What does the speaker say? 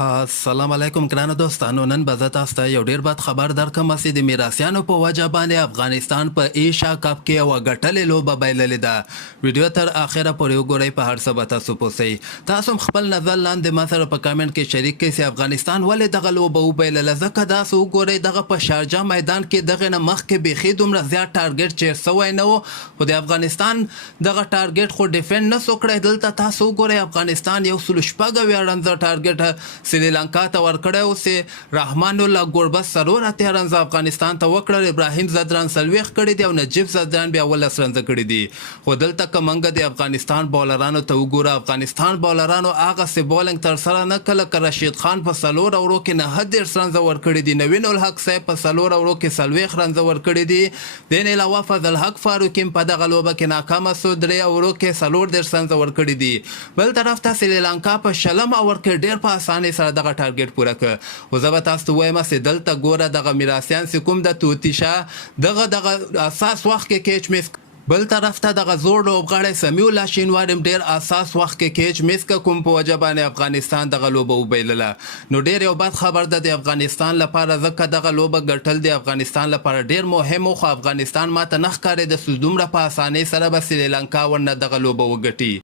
السلام علیکم ګرانو دوستانو. نن به زه تاسو ته یو ډیر بد خبر درکړم چې د میراثیانو په وجه باندې افغانستان په ایشیا کپ کې یوه ګټلې لوبه بایللې ده. ویډیو تر اخره پورې وګورئ، په هر څه به تاسو پوه سئ. تاسو هم خپل نظر لاندې ما سره په کامنټ کې شریک کړئ چې افغانستان ولې دغه لوبه وبایلله. ځکه داسې وګورئ، دغه په شارجه میدان کې دغه نه مخکې بیخي دومره زیات ټارګټ چیر سوی نه و، خو د افغانستان دغه ټارګټ خو ډیفینډ نسو کړی. دلته تاسو وګورئ، افغانستان 116 رنزه ټارګټ سریلانکا ته ورکړی و چې رحمان الله ګوربز 4 رنزه افغانستان ته وکړل، ابراهیم زدران 40 کړي دي او نجیب زدران بیا 19 رنزه کړي دي. خو دلته که موږ د افغانستان بولرانو ته وګوره، افغانستان بولرانو هغسې بولنګ ترسره نه کړه. که رشید خان په 4 اورو کې 19 رنزه ورکړي دي، نوین الحق صاحب په 4 اورو کې 40 رنزه ورکړي دي. دین علاوه فضل حق فاروقي په دغه لوبه کې ناکامه سو، 3 اورو کې 14 رنزه ورکړي دي. بل طرف ته سریلانکا په 20 اور کې ډیر په اسانۍ سره دغه ټارګټ پوره کړ. خو زه به تاسو ته وایم چې دلته ګوره، دغه میراثیان چې کوم د توتیشه دغه اساس وخت کې کیچ میس، بل طرف ته دغه زوړ لوبغاړی سمیع الله شینوار هم ډېر اساس وخت کې کیچ میس که کوم په وجه باندې افغانستان دغه لوبه وبایلله. نو ډېر یو بد خبر ده د افغانستان لپاره، ځکه دغه لوبه ګټل د افغانستان لپاره ډېر مهم و، خو افغانستان ماته نه ښکارېده چې دومره په اسانۍ سره به سریلانکا ورنه دغه لوبه وګټي.